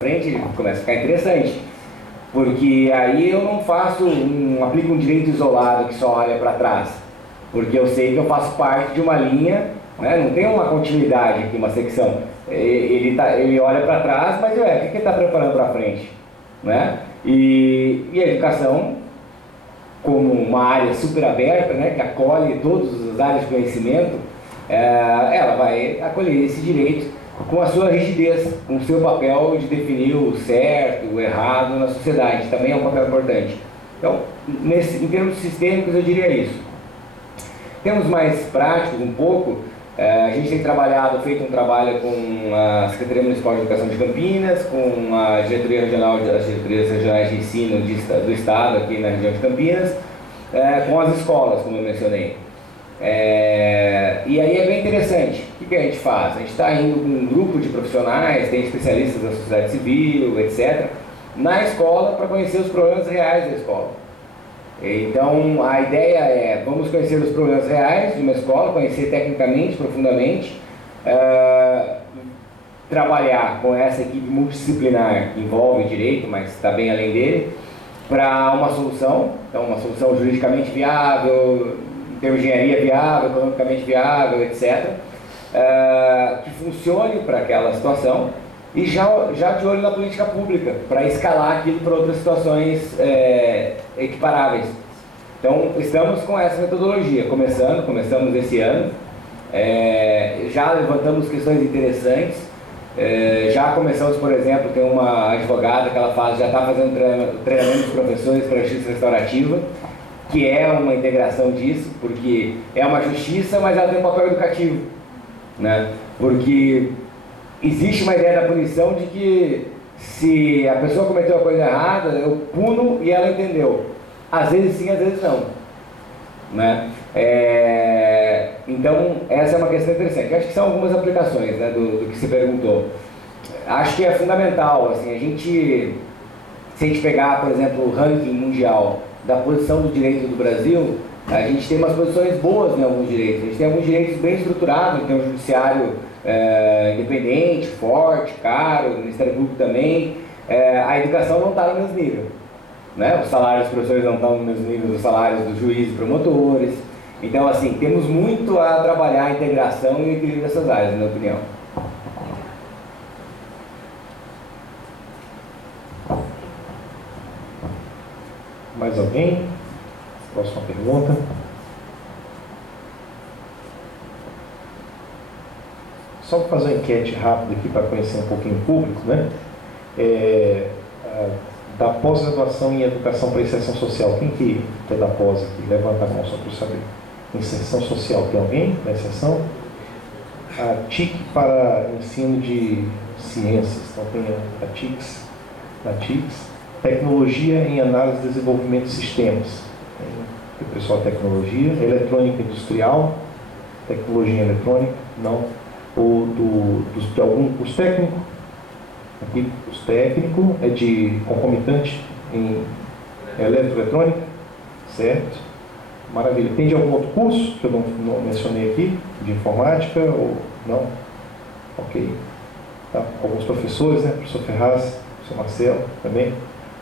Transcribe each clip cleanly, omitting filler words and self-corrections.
frente começa a ficar interessante, porque aí eu não aplico um direito isolado que só olha para trás, porque eu sei que eu faço parte de uma linha, né? Não tem uma continuidade aqui, uma secção. Ele olha para trás, mas o que ele está preparando para frente? Né? E a educação, como uma área super aberta, né, que acolhe todas as áreas de conhecimento, ela vai acolher esse direito com a sua rigidez, com o seu papel de definir o certo, o errado na sociedade. Também é um papel importante. Então, em termos sistêmicos, eu diria isso. Temos mais práticos um pouco. A gente tem feito um trabalho com a Secretaria Municipal de Educação de Campinas, com a Diretoria Regional, as diretorias regionais de ensino do Estado aqui na região de Campinas, com as escolas, como eu mencionei. E aí é bem interessante. O que a gente faz? A gente está indo com um grupo de profissionais, tem especialistas da sociedade civil, etc., na escola para conhecer os problemas reais da escola. Então, a ideia é, vamos conhecer os problemas reais de uma escola, conhecer tecnicamente, profundamente, trabalhar com essa equipe multidisciplinar que envolve direito, mas está bem além dele, para uma solução, então uma solução juridicamente viável, em termos de engenharia viável, economicamente viável, etc., que funcione para aquela situação e já de olho na política pública, para escalar aquilo para outras situações equiparáveis. Então, estamos com essa metodologia, começamos esse ano, já levantamos questões interessantes, já começamos, por exemplo, tem uma advogada que já está fazendo treinamento de professores para a justiça restaurativa, que é uma integração disso, porque é uma justiça, mas ela tem um papel educativo, né? Porque existe uma ideia da punição de que se a pessoa cometeu a coisa errada, eu puno e ela entendeu. Às vezes sim, às vezes não, né? Então, essa é uma questão interessante. Acho que são algumas aplicações, né, do que se perguntou. Acho que é fundamental, assim, se a gente pegar, por exemplo, o ranking mundial da posição do direito do Brasil, a gente tem umas posições boas em alguns direitos. A gente tem alguns direitos bem estruturados, tem um judiciário independente, forte, caro, o Ministério Público também. A educação não está no mesmo nível, né? Os salários dos professores não estão no mesmo nível dos salários dos juízes e promotores. Então, assim, temos muito a trabalhar a integração e o equilíbrio dessas áreas, na minha opinião. Mais alguém? Próxima pergunta. Só para fazer uma enquete rápida aqui para conhecer um pouquinho o público, né? Da pós-graduação em educação para inserção social, quem que é da pós aqui? Levanta a mão só para eu saber. Inserção social, tem alguém na inserção? A TIC para ensino de ciências, então tem a TICS, tecnologia em análise e desenvolvimento de sistemas, tem o pessoal de tecnologia, eletrônica industrial, tecnologia eletrônica, não, de algum curso técnico, aqui curso técnico é de concomitante em eletroeletrônica, certo? Maravilha. Tem de algum outro curso que eu não mencionei aqui, de informática ou não? Ok. Tá. Alguns professores, né? Professor Ferraz, professor Marcelo também.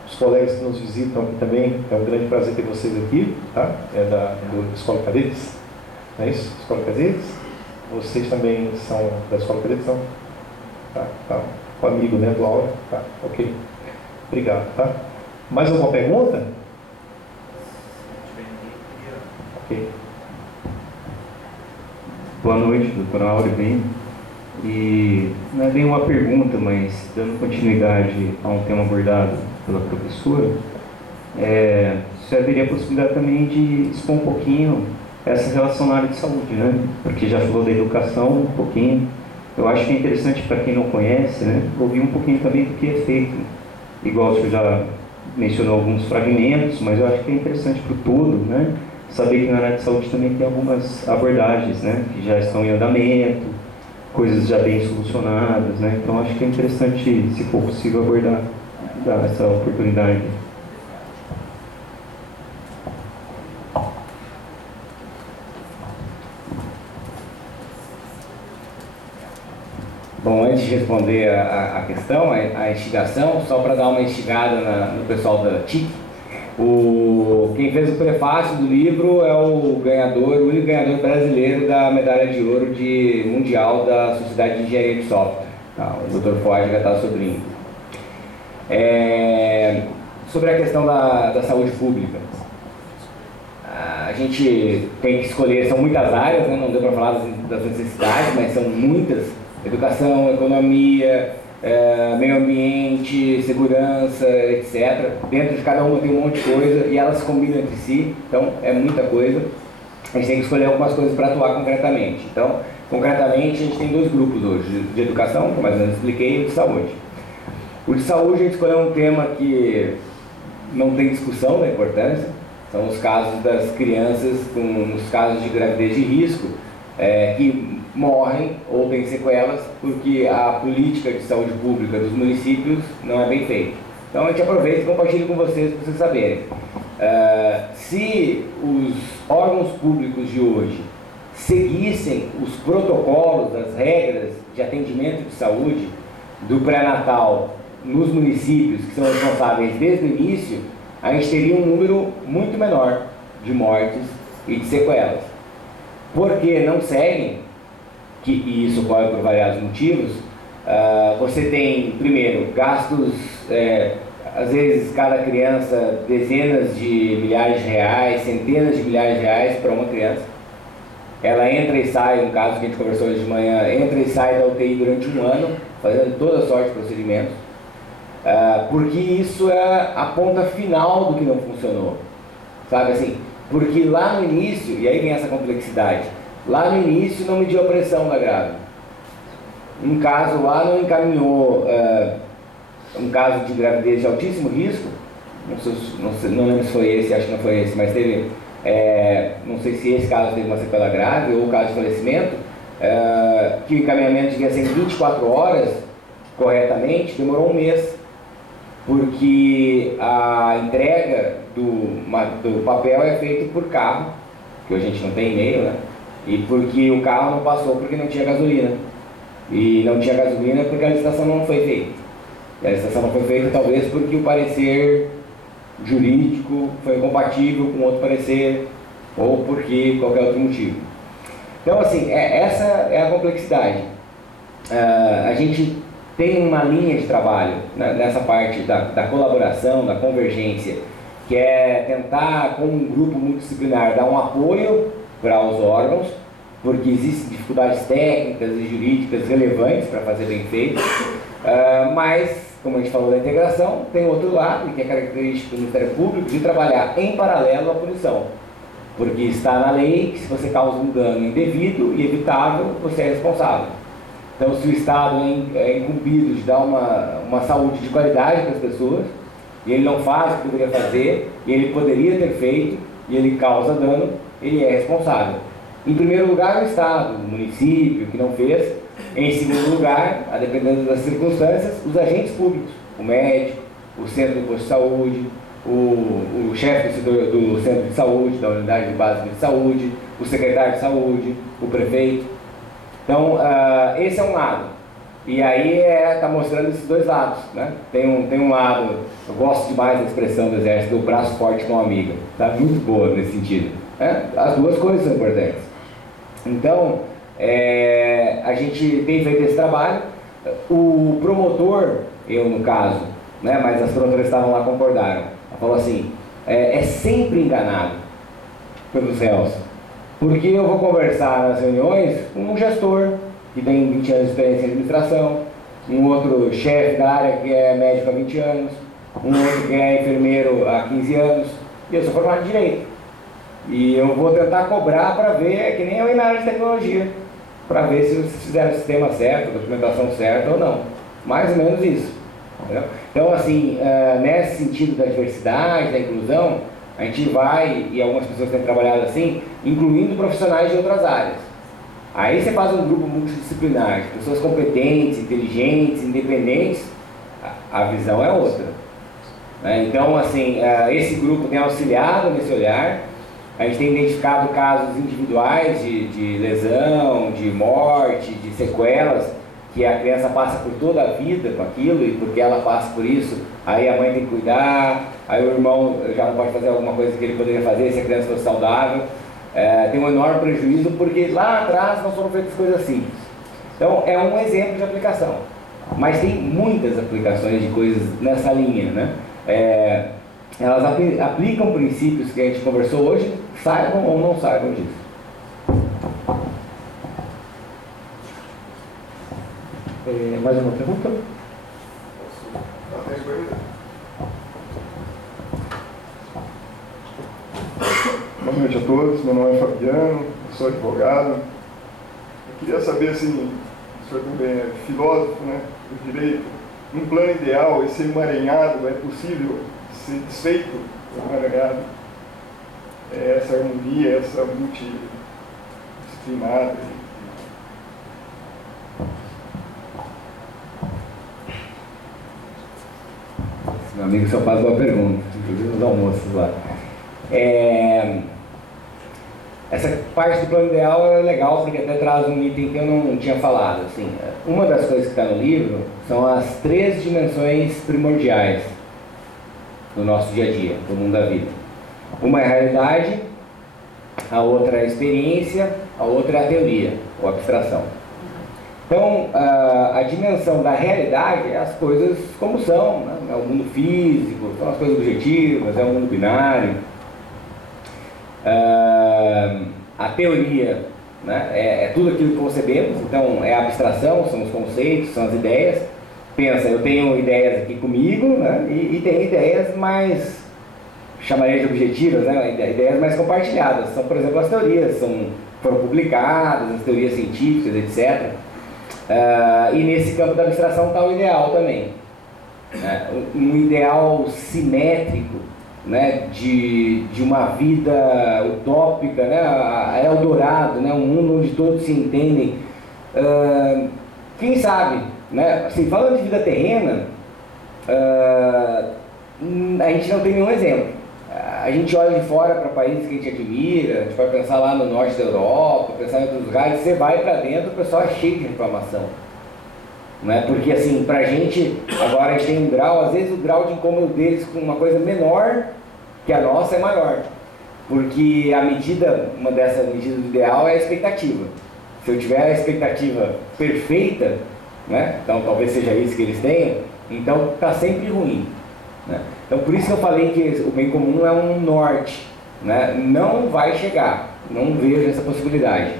Os colegas que nos visitam aqui também, é um grande prazer ter vocês aqui, tá? É da Escola Cadetes, não é isso? Escola Cadetes? Vocês também são da Escola Cadetes, não? Tá. O amigo, né, do Aura? Tá, ok. Obrigado, tá? Mais alguma pergunta? Ok. Boa noite, doutora Aura, bem. E não é bem uma pergunta, mas dando continuidade a um tema abordado pela professora, você haveria a possibilidade também de expor um pouquinho essa relação na área de saúde, né? Porque já falou da educação um pouquinho. Eu acho que é interessante para quem não conhece, né, ouvir um pouquinho também do que é feito. Igual o senhor já mencionou alguns fragmentos, mas eu acho que é interessante para o todo, né, saber que na área de saúde também tem algumas abordagens, né, que já estão em andamento, coisas já bem solucionadas, né? Então acho que é interessante, se for possível, abordar, dar essa oportunidade. Bom, antes de responder a questão, a instigação, só para dar uma instigada no pessoal da TIC, quem fez o prefácio do livro é o único ganhador brasileiro da medalha de ouro mundial da Sociedade de Engenharia de Software, tá? O Dr. Fógiga está sobrinho. Sobre a questão da saúde pública, a gente tem que escolher, são muitas áreas, né? Não deu para falar das necessidades, mas são muitas: educação, economia, meio ambiente, segurança, etc. Dentro de cada uma tem um monte de coisa e elas se combinam entre si, então é muita coisa. A gente tem que escolher algumas coisas para atuar concretamente. Então, concretamente, a gente tem dois grupos hoje: de educação, que mais ou menos expliquei, e o de saúde. O de saúde, a gente escolheu um tema que não tem discussão da importância, são os casos das crianças nos casos de gravidez de risco, que morrem ou têm sequelas porque a política de saúde pública dos municípios não é bem feita. Então a gente aproveita e compartilha com vocês para vocês saberem. Se os órgãos públicos de hoje seguissem os protocolos, as regras de atendimento de saúde do pré-natal nos municípios que são responsáveis desde o início, a gente teria um número muito menor de mortes e de sequelas. Porque não seguem, e isso ocorre por variados motivos, você tem, primeiro, gastos, às vezes cada criança, dezenas de milhares de reais, centenas de milhares de reais para uma criança. Ela entra e sai, no caso que a gente conversou hoje de manhã, entra e sai da UTI durante um ano, fazendo toda sorte de procedimentos, porque isso é a ponta final do que não funcionou, sabe assim? Porque lá no início, e aí vem essa complexidade, lá no início não mediu a pressão da grávida. Um caso lá não encaminhou um caso de gravidez de altíssimo risco, não lembro se foi esse, acho que não foi esse, mas teve, não sei se esse caso teve uma sequela grave ou caso de falecimento, que o encaminhamento devia ser em 24 horas, corretamente, demorou um mês, porque a entrega do papel é feita por carro, que hoje a gente não tem e-mail, né? E porque o carro não passou porque não tinha gasolina. E não tinha gasolina porque a licitação não foi feita. E a licitação não foi feita talvez porque o parecer jurídico foi incompatível com outro parecer, ou porque qualquer outro motivo. Então, assim, essa é a complexidade. A gente tem uma linha de trabalho, né, nessa parte da colaboração, da convergência, que é tentar, com um grupo multidisciplinar, dar um apoio para os órgãos, porque existem dificuldades técnicas e jurídicas relevantes para fazer bem feito, mas, como a gente falou da integração, tem outro lado, que é característico do Ministério Público, de trabalhar em paralelo à punição, porque está na lei que se você causa um dano indevido e evitável, você é responsável. Então, se o Estado é incumbido de dar uma saúde de qualidade para as pessoas, e ele não faz o que deveria fazer, e ele poderia ter feito, e ele causa dano, ele é responsável. Em primeiro lugar, o Estado, o município, que não fez. Em segundo lugar, a dependendo das circunstâncias, os agentes públicos, o médico, o centro do posto de saúde, o chefe do centro de saúde, da unidade básica de saúde, o secretário de saúde, o prefeito. Então, esse é um lado. E aí está mostrando esses dois lados, né? Tem um lado, eu gosto demais da expressão do Exército, do braço forte com a amiga. Está muito boa nesse sentido. Né? As duas coisas são importantes. Então, a gente tem feito esse trabalho. O promotor, eu no caso, né, mas as promotoras que estavam lá concordaram, ela falou assim, é sempre enganado pelos réus. Porque eu vou conversar nas reuniões com um gestor que tem 20 anos de experiência em administração, um outro chefe da área que é médico há 20 anos, um outro que é enfermeiro há 15 anos, e eu sou formado em Direito. E eu vou tentar cobrar para ver, que nem eu na área de tecnologia, para ver se vocês fizeram o sistema certo, a documentação certa ou não. Mais ou menos isso. Entendeu? Então, assim, nesse sentido da diversidade, da inclusão, a gente vai, e algumas pessoas têm trabalhado assim, incluindo profissionais de outras áreas. Aí você faz um grupo multidisciplinar, de pessoas competentes, inteligentes, independentes, a visão é outra. Então, assim, esse grupo tem auxiliado nesse olhar. A gente tem identificado casos individuais de lesão, de morte, de sequelas, que a criança passa por toda a vida com aquilo, e porque ela passa por isso, aí a mãe tem que cuidar, aí o irmão já não pode fazer alguma coisa que ele poderia fazer se a criança fosse saudável. Tem um enorme prejuízo porque lá atrás não foram feitas coisas simples. Então é um exemplo de aplicação, mas tem muitas aplicações de coisas nessa linha, né? Elas aplicam princípios que a gente conversou hoje, saibam ou não saibam disso. Mais uma pergunta? Boa noite a todos, meu nome é Fabiano, eu sou advogado. Eu queria saber, assim, o senhor também é filósofo, né, do direito, num plano ideal, esse emaranhado, é possível ser desfeito do emaranhado? Essa harmonia, essa multidisciplinada. Meu amigo só faz uma pergunta, inclusive nos almoços lá. Essa parte do plano ideal é legal porque até traz um item que eu não tinha falado. Assim, uma das coisas que está no livro são as 3 dimensões primordiais do nosso dia a dia, do mundo da vida. Uma é a realidade, a outra é a experiência, a outra é a teoria, ou abstração. Então, a dimensão da realidade é as coisas como são, né? É o mundo físico, são as coisas objetivas, é o mundo binário. A teoria, né? É tudo aquilo que concebemos, então é a abstração, são os conceitos, são as ideias. Pensa, eu tenho ideias aqui comigo, né? E tenho ideias mais, chamaria de objetivas, né? Ideias mais compartilhadas. São, por exemplo, as teorias, foram publicadas, as teorias científicas, etc. E nesse campo da abstração está o ideal também, né? Um ideal simétrico, né? de uma vida utópica, né? Eldorado, né? Um mundo onde todos se entendem. Quem sabe, né? Assim, falando de vida terrena, a gente não tem nenhum exemplo. A gente olha de fora para países que a gente admira, a gente pode pensar lá no norte da Europa, pensar em outros lugares, você vai para dentro, o pessoal é cheio de reclamação. Né? Porque assim, para a gente, agora a gente tem um grau, às vezes o grau de incômodo deles com uma coisa menor que a nossa é maior. Porque uma dessas medidas do ideal é a expectativa. Se eu tiver a expectativa perfeita, né? Então talvez seja isso que eles tenham, então está sempre ruim. Né? Então por isso que eu falei que o bem comum é um norte, né? Não vai chegar, não vejo essa possibilidade.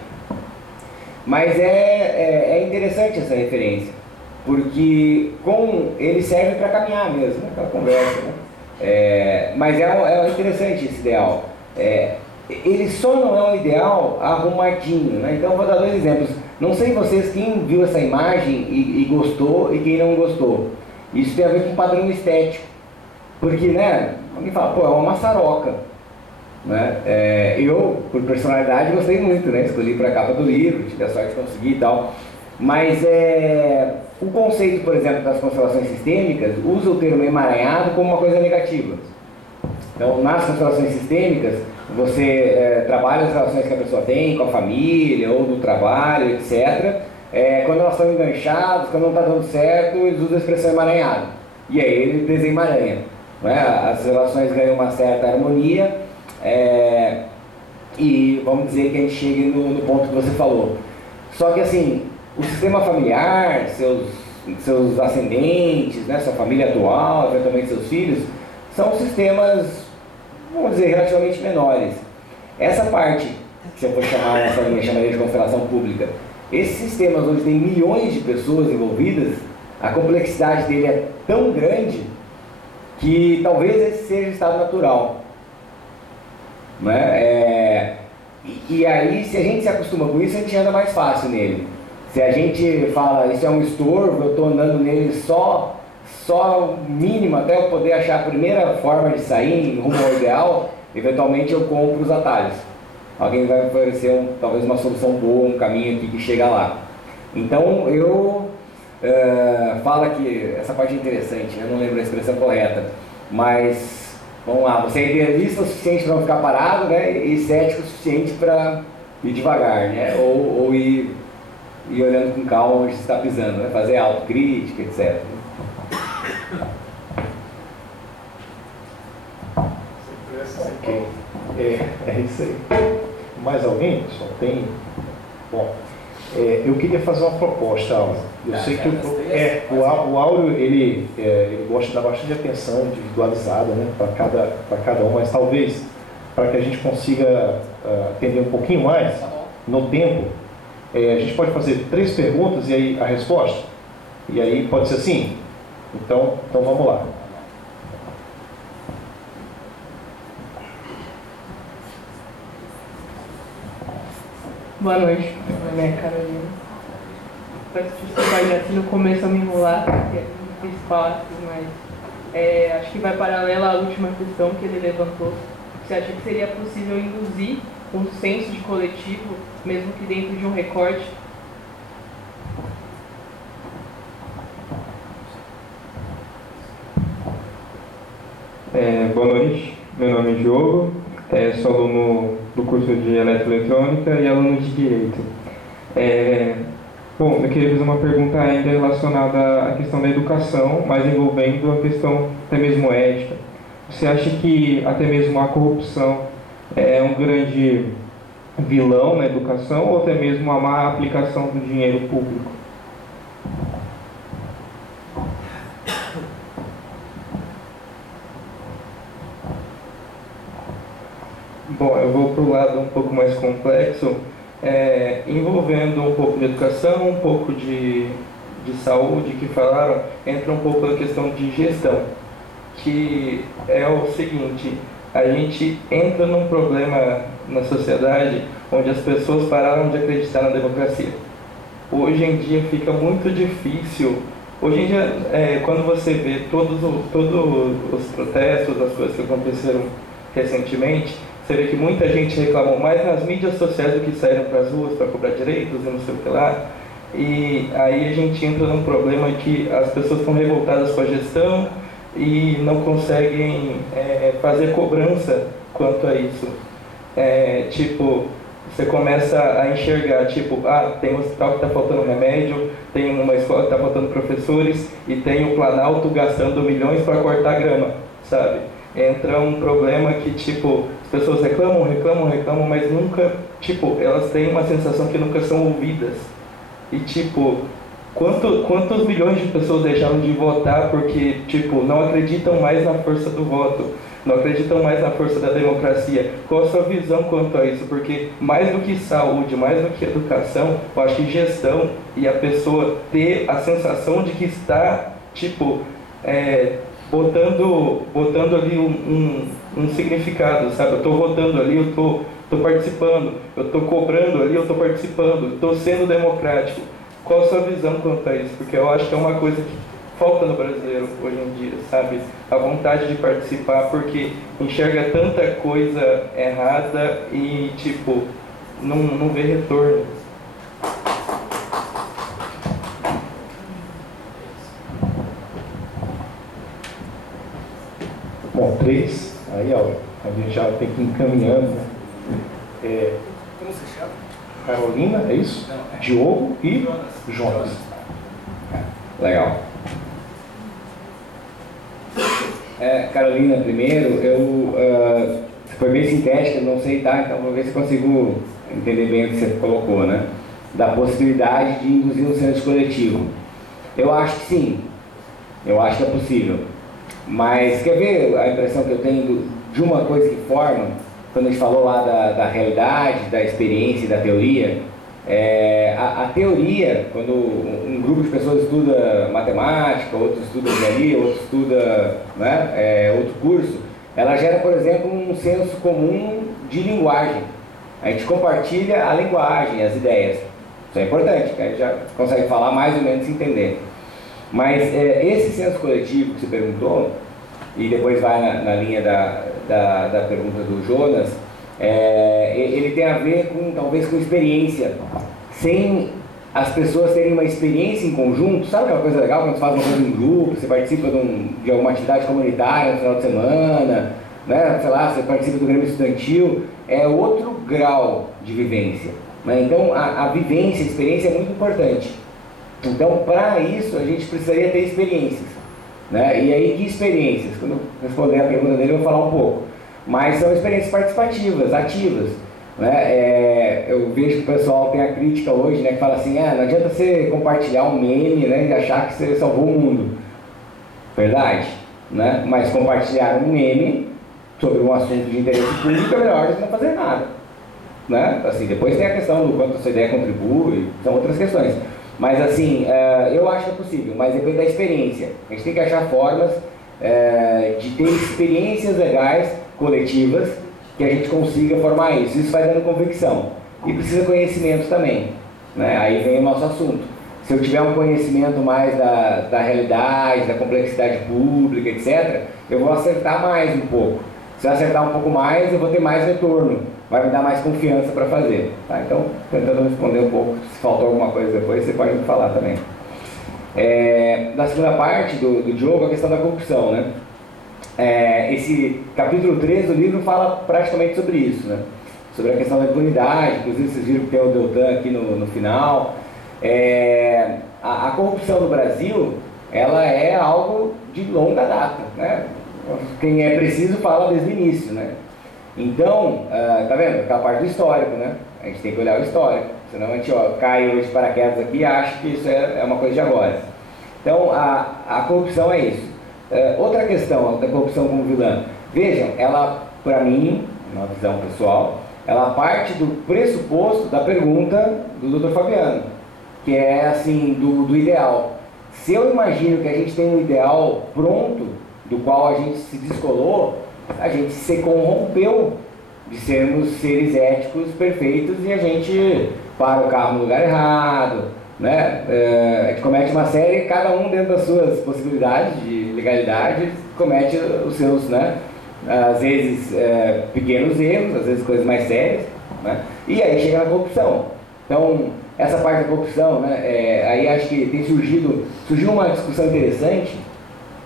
Mas é interessante essa referência, porque ele serve para caminhar mesmo, né? Aquela conversa. Né? Mas é interessante esse ideal. Ele só não é um ideal arrumadinho. Né? Então eu vou dar 2 exemplos. Não sei vocês quem viu essa imagem e gostou e quem não gostou. Isso tem a ver com padrão estético. Porque, né, alguém fala, pô, é uma maçaroca. Né? Eu, por personalidade, gostei muito, né? Escolhi para a capa do livro, tive a sorte de conseguir e tal. Mas o conceito, por exemplo, das constelações sistêmicas usa o termo emaranhado como uma coisa negativa. Então, nas constelações sistêmicas, você trabalha as relações que a pessoa tem com a família ou do trabalho, etc. Quando elas estão enganchadas, quando não está dando certo, eles usam a expressão emaranhado. E aí ele desemaranha. Né? As relações ganham uma certa harmonia e vamos dizer que a gente chegue no ponto que você falou. Só que assim, o sistema familiar, seus ascendentes, né, sua família atual, eventualmente seus filhos, são sistemas, vamos dizer, relativamente menores. Essa parte, se eu for chamar nessa linha, chamaria de constelação pública, esses sistemas onde tem milhões de pessoas envolvidas, a complexidade dele é tão grande que talvez esse seja o estado natural. Né? E aí, se a gente se acostuma com isso, a gente anda mais fácil nele. Se a gente fala, isso é um estorvo, eu estou andando nele só o mínimo, até eu poder achar a primeira forma de sair em rumo ao ideal, eventualmente eu compro os atalhos. Alguém vai oferecer talvez uma solução boa, um caminho aqui que chega lá. Então, eu fala que essa parte é interessante, eu não lembro a expressão correta, mas vamos lá, você é idealista o suficiente para não ficar parado, né, e cético o suficiente para ir devagar, né, ou ir e olhando com calma onde você está pisando, né? Fazer autocrítica, etc. Ok. É isso aí. Mais alguém, pessoal? Tem? Bom, eu queria fazer uma proposta, Áureo. Eu sei que o Áureo, ele gosta de dar bastante atenção individualizada, né, para cada um, mas talvez, para que a gente consiga atender um pouquinho mais no tempo, a gente pode fazer 3 perguntas e aí a resposta? E aí pode ser assim? Então vamos lá. Boa noite, meu nome é Carolina. Peço desculpa aqui no começo eu me enrolar, porque fiz passos, mas acho que vai paralela à última questão que ele levantou. Você acha que seria possível induzir um senso de coletivo, mesmo que dentro de um recorte? Boa noite, meu nome é Diogo, sou aluno do curso de Eletroeletrônica e aluno de Direito. Bom, eu queria fazer uma pergunta ainda relacionada à questão da educação, mas envolvendo a questão até mesmo ética. Você acha que até mesmo a corrupção é um grande vilão na educação ou até mesmo a má aplicação do dinheiro público? Bom, eu vou para o lado um pouco mais complexo, envolvendo um pouco de educação, um pouco de saúde, que falaram, entra um pouco na questão de gestão, que é o seguinte: a gente entra num problema na sociedade onde as pessoas pararam de acreditar na democracia. Hoje em dia fica muito difícil. Hoje em dia, quando você vê todos os protestos, as coisas que aconteceram recentemente, você vê que muita gente reclamou mais nas mídias sociais do que saíram para as ruas para cobrar direitos e não sei o que lá. E aí a gente entra num problema que as pessoas estão revoltadas com a gestão e não conseguem fazer cobrança quanto a isso. Tipo, você começa a enxergar, tipo, tem um hospital que está faltando remédio, tem uma escola que está faltando professores e tem o Planalto gastando milhões para cortar grama, sabe? Entra um problema que, tipo, as pessoas reclamam, mas nunca, tipo, elas têm uma sensação que nunca são ouvidas. E, tipo, quantos milhões de pessoas deixaram de votar porque, tipo, não acreditam mais na força do voto, não acreditam mais na força da democracia? Qual a sua visão quanto a isso? Porque mais do que saúde, mais do que educação, eu acho que gestão e a pessoa ter a sensação de que está, tipo, botando ali um significado, sabe? Eu estou votando ali, eu estou participando, eu estou cobrando ali, eu estou participando, estou sendo democrático. Qual a sua visão quanto a isso? Porque eu acho que é uma coisa que falta no brasileiro hoje em dia, sabe? A vontade de participar, porque enxerga tanta coisa errada e, tipo, não vê retorno. Bom, 3, aí a gente já tem que ir encaminhando, né? Como se chama? Carolina, é isso? Não, Diogo e Jonas. Legal. Carolina, primeiro, foi bem sintética, não sei, tá? Então vou ver se consigo entender bem o que você colocou, né? Da possibilidade de induzir um senso coletivo. Eu acho que sim, eu acho que é possível. Mas quer ver a impressão que eu tenho de uma coisa que forma, quando a gente falou lá da realidade, da experiência e da teoria? A teoria, quando um grupo de pessoas estuda matemática, outro estuda engenharia, outro estuda, né, outro curso, ela gera, por exemplo, um senso comum de linguagem. A gente compartilha a linguagem, as ideias. Isso é importante, que a gente já consegue falar mais ou menos se entender. Mas esse senso coletivo que você perguntou, e depois vai na linha da pergunta do Jonas, ele tem a ver talvez com experiência. Sem as pessoas terem uma experiência em conjunto, sabe aquela coisa legal quando você faz uma coisa em grupo, você participa de alguma atividade comunitária no final de semana, né? Sei lá, você participa do Grêmio Estudantil, é outro grau de vivência. né? Então, a vivência, a experiência é muito importante. Então, para isso, a gente precisaria ter experiências, né? E aí, que experiências? Quando eu responder a pergunta dele, eu vou falar um pouco. Mas são experiências participativas, ativas, né? Eu vejo que o pessoal tem a crítica hoje, né, que fala assim, não adianta você compartilhar um meme, né, e achar que você salvou o mundo. Verdade, né? Mas compartilhar um meme sobre um assunto de interesse público é melhor do que não fazer nada, né? Assim, depois tem a questão do quanto a sua ideia contribui, são outras questões. Mas assim, eu acho que é possível, mas depende da experiência. A gente tem que achar formas de ter experiências legais, coletivas, que a gente consiga formar isso. Isso vai dando convicção. E precisa conhecimento também, né? Aí vem o nosso assunto. Se eu tiver um conhecimento mais da realidade, da complexidade pública, etc., eu vou acertar mais um pouco. Se eu acertar um pouco mais, eu vou ter mais retorno. Vai me dar mais confiança para fazer. Tá? Então, tentando responder um pouco. Se faltou alguma coisa depois, você pode me falar também. Na segunda parte do Diogo, a questão da corrupção, né? Esse capítulo 3 do livro fala praticamente sobre isso, né? Sobre a questão da impunidade. Inclusive, vocês viram que tem o Deltan aqui no final. A corrupção no Brasil, ela é algo de longa data, né? Quem é preciso fala desde o início, né? Então, tá vendo? Aquela parte do histórico, né? A gente tem que olhar o histórico, senão a gente cai hoje de paraquedas aqui e acha que isso é uma coisa de agora. Então, a corrupção é isso. Outra questão da corrupção como vilã, vejam, ela, para mim, uma visão pessoal, ela parte do pressuposto da pergunta do Dr. Fabiano, que é assim, do ideal. Se eu imagino que a gente tem um ideal pronto, do qual a gente se descolou, a gente se corrompeu de sermos seres éticos perfeitos e a gente para o carro no lugar errado, né? A gente comete uma série, cada um dentro das suas possibilidades de legalidade, comete os seus, né? Às vezes pequenos erros, às vezes coisas mais sérias, né? E aí chega na corrupção. Então, essa parte da corrupção, né? Aí acho que surgiu uma discussão interessante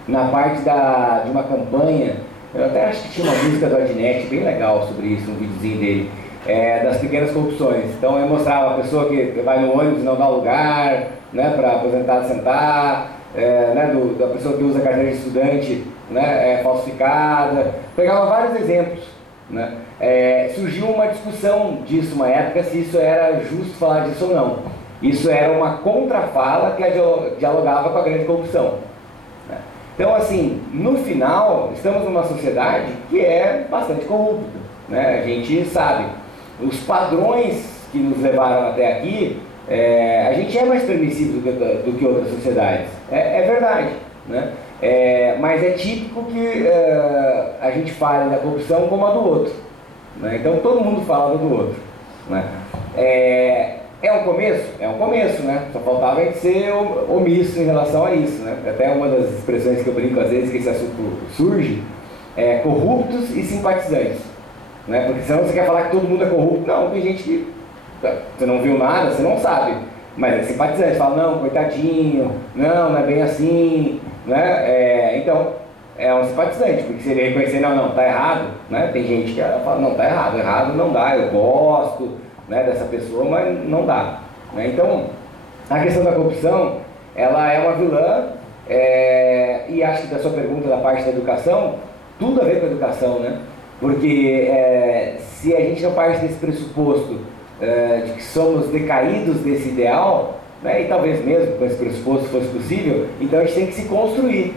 na parte de uma campanha. Eu até acho que tinha uma música do Adnet bem legal sobre isso, um videozinho dele, das pequenas corrupções. Então eu mostrava a pessoa que vai no ônibus e não dá lugar, né, para aposentado sentar, né, da pessoa que usa a carteira de estudante, né, falsificada. Pegava vários exemplos, né. Surgiu uma discussão disso uma época, se isso era justo falar disso ou não. Isso era uma contrafala que dialogava com a grande corrupção. Então, assim, no final, estamos numa sociedade que é bastante corrupta, né? A gente sabe. Os padrões que nos levaram até aqui, a gente é mais permissivo do que outras sociedades. É verdade, né? Mas é típico que a gente fale da corrupção como a do outro, né? Então, todo mundo fala do outro, né? É um começo? É um começo, né? Só faltava a gente ser omisso em relação a isso, né? Até uma das expressões que eu brinco às vezes que esse assunto surge é corruptos e simpatizantes, né? Porque senão você quer falar que todo mundo é corrupto. Não, tem gente que você não viu nada, você não sabe, mas é simpatizante, fala, não, coitadinho, não é bem assim, né? Então, é um simpatizante, porque se ele reconhecer, não, tá errado, né? Tem gente que fala, não, tá errado não dá, eu gosto, né, dessa pessoa, mas não dá, né? Então, a questão da corrupção, ela é uma vilã, e acho que da sua pergunta da parte da educação, tudo a ver com a educação, né? Porque se a gente não parte desse pressuposto de que somos decaídos desse ideal, né, e talvez mesmo com esse pressuposto fosse possível, então a gente tem que se construir.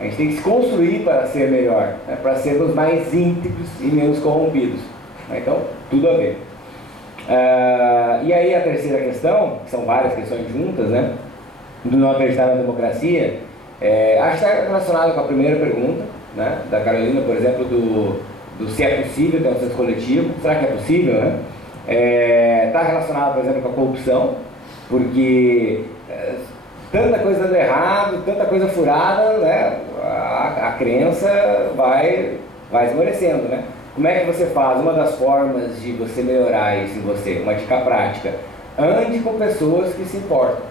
A gente tem que se construir para ser melhor, né, para sermos mais íntegros e menos corrompidos. Então, tudo a ver. E aí a terceira questão, que são várias questões juntas, né, do não acreditar na democracia, acho que está relacionado com a primeira pergunta, né, da Carolina, por exemplo, do se é possível ter um senso coletivo. Será que é possível, né? Está relacionado, por exemplo, com a corrupção, porque tanta coisa dando errado, tanta coisa furada, né, a crença vai esmorecendo, né? Como é que você faz? Uma das formas de você melhorar isso em você, uma dica prática: ande com pessoas que se importam.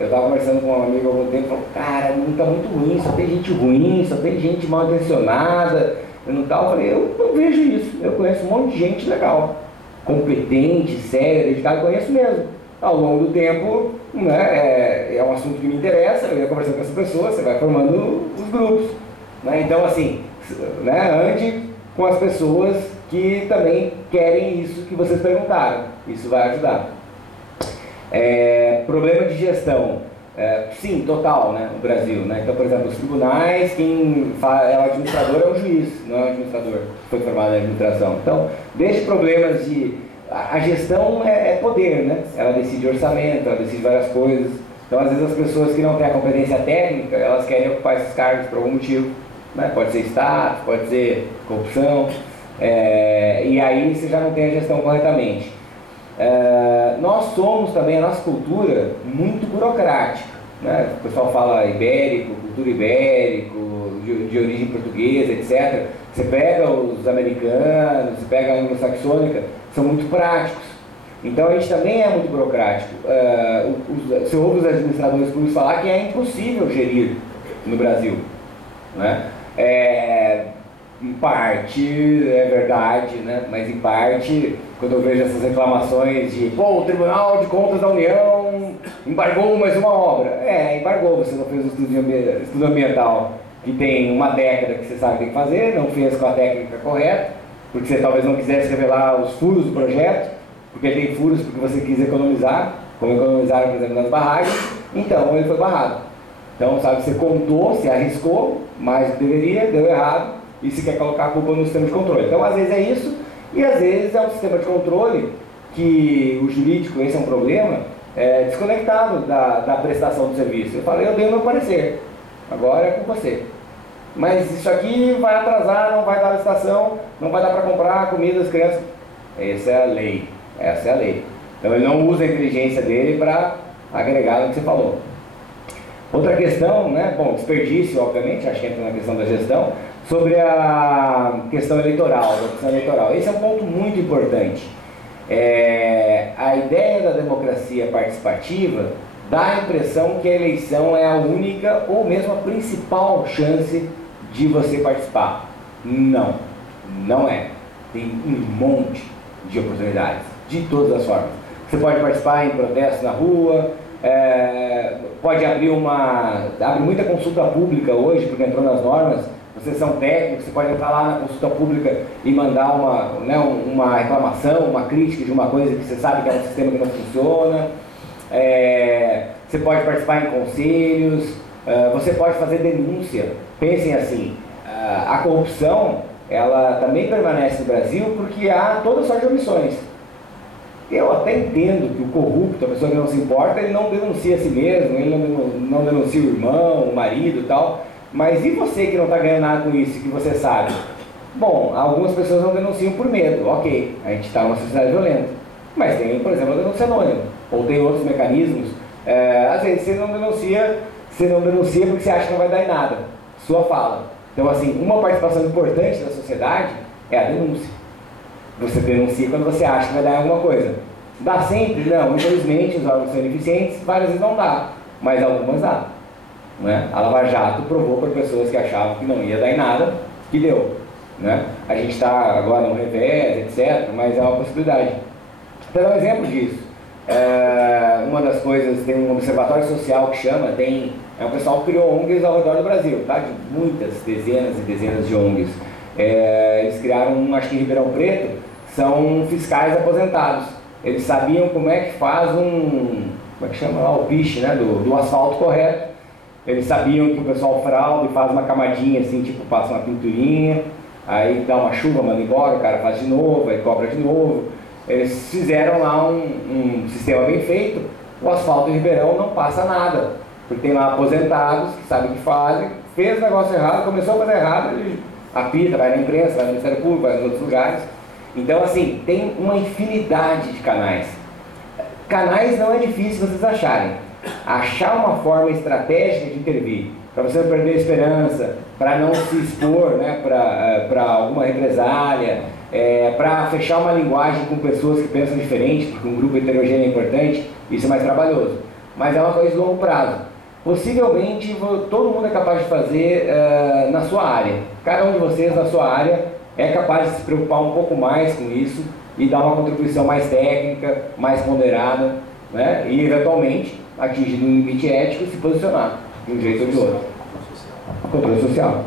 Eu estava conversando com um amigo há algum tempo e falou, cara, não está muito ruim, só tem gente ruim, só tem gente mal intencionada, eu não tal. Eu falei, eu não vejo isso, eu conheço um monte de gente legal. competente, séria, dedicada, conheço mesmo. Ao longo do tempo, né, é um assunto que me interessa, eu ia conversando com essa pessoa, você vai formando os grupos. Né? Então, assim, né, ande com as pessoas que também querem isso que vocês perguntaram. Isso vai ajudar. Problema de gestão. Sim, total, né, no Brasil. Né? Então, por exemplo, os tribunais, quem é o administrador é o juiz, não é o administrador que foi formado na administração. Então, desde problemas de... A gestão é poder, né? Ela decide orçamento, ela decide várias coisas. Então, às vezes, as pessoas que não têm a competência técnica, elas querem ocupar esses cargos por algum motivo. Né? Pode ser status, pode ser corrupção. E aí você já não tem a gestão corretamente. Nós somos também, a nossa cultura, muito burocrática. Né? O pessoal fala ibérico, cultura ibérico, de origem portuguesa, etc. Você pega os americanos, você pega a anglo-saxônica, são muito práticos. Então a gente também é muito burocrático. Você ouve os administradores públicos falar que é impossível gerir no Brasil. Né? Em parte é verdade, né? Mas em parte, quando eu vejo essas reclamações de o Tribunal de Contas da União embargou mais uma obra. Embargou, você não fez o estudo ambiental, que tem uma década que você sabe que tem que fazer, não fez com a técnica correta, porque você talvez não quisesse revelar os furos do projeto, porque tem furos porque você quis economizar, como economizaram, por exemplo, nas barragens, então ele foi barrado. Então, sabe, você contou, se arriscou mais do que deveria, deu errado, e se quer colocar a culpa no sistema de controle. Então, às vezes é isso, e às vezes é um sistema de controle que o jurídico, esse é um problema, desconectado da prestação do serviço. Eu falei, eu dei o meu parecer, agora é com você. Mas isso aqui vai atrasar, não vai dar licitação, não vai dar para comprar comida das crianças. Essa é a lei, essa é a lei. Então ele não usa a inteligência dele para agregar no que você falou. Outra questão, né? Bom, desperdício, obviamente, acho que entra na questão da gestão, sobre a questão eleitoral, da opção eleitoral. Esse é um ponto muito importante. A ideia da democracia participativa dá a impressão que a eleição é a única ou mesmo a principal chance de você participar. Não, não é. Tem um monte de oportunidades, de todas as formas. Você pode participar em protestos na rua, pode abrir abre muita consulta pública hoje, porque entrou nas normas. Vocês são técnicos, você pode entrar lá na consulta pública e mandar uma reclamação, uma crítica de uma coisa que você sabe que é um sistema que não funciona. Você pode participar em conselhos, você pode fazer denúncia. Pensem assim, a corrupção, ela também permanece no Brasil porque há toda sorte de omissões. Eu até entendo que o corrupto, a pessoa que não se importa, ele não denuncia a si mesmo, ele não denuncia o irmão, o marido e tal. Mas e você que não está ganhando nada com isso, que você sabe? Bom, algumas pessoas não denunciam por medo, ok, a gente está numa sociedade violenta. Mas tem, por exemplo, a denúncia anônima, ou tem outros mecanismos. Às vezes você não denuncia porque você acha que não vai dar em nada, sua fala. Então, assim, uma participação importante da sociedade é a denúncia. Você denuncia quando você acha que vai dar em alguma coisa. Dá sempre? Não, infelizmente os órgãos são ineficientes, várias vezes não dá, mas algumas dá. Né? A Lava Jato provou para pessoas que achavam que não ia dar em nada, que deu. Né? A gente está agora no revés, etc., mas é uma possibilidade. Vou dar um exemplo disso. Uma das coisas, tem um observatório social que chama, o pessoal que criou ONGs ao redor do Brasil, tá? De muitas dezenas e dezenas de ONGs. Eles criaram acho que em Ribeirão Preto, são fiscais aposentados. Eles sabiam como é que faz como é que chama lá, o piche, né? do asfalto correto. Eles sabiam que o pessoal frauda e faz uma camadinha assim, tipo, passa uma pinturinha, aí dá uma chuva, manda embora, o cara faz de novo, aí cobra de novo. Eles fizeram lá um sistema bem feito, o asfalto em Ribeirão não passa nada, porque tem lá aposentados que sabem o que fazem, fez o negócio errado, começou a fazer errado, ele apita, vai na imprensa, vai no Ministério Público, vai nos outros lugares. Então, assim, tem uma infinidade de canais. Canais não é difícil vocês acharem. Achar uma forma estratégica de intervir, para você não perder a esperança, para não se expor, né, para alguma represália, para fechar uma linguagem com pessoas que pensam diferente, porque um grupo heterogêneo é importante, isso é mais trabalhoso. Mas é uma coisa de longo prazo. Possivelmente todo mundo é capaz de fazer na sua área. Cada um de vocês na sua área é capaz de se preocupar um pouco mais com isso e dar uma contribuição mais técnica, mais ponderada, né? E eventualmente, atingindo um limite ético, se posicionar de um jeito ou de outro. Controle social.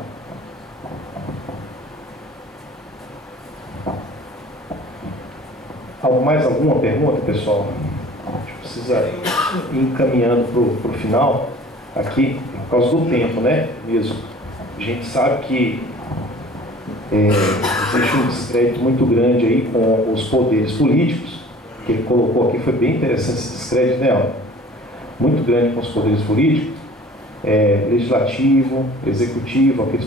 Mais alguma pergunta, pessoal? A gente precisa ir encaminhando para o final aqui, por causa do tempo, né? Mesmo. A gente sabe que existe um descrédito muito grande aí com os poderes políticos, que ele colocou aqui, foi bem interessante esse descrédito dela. Muito grande com os poderes políticos, legislativo, executivo, aqueles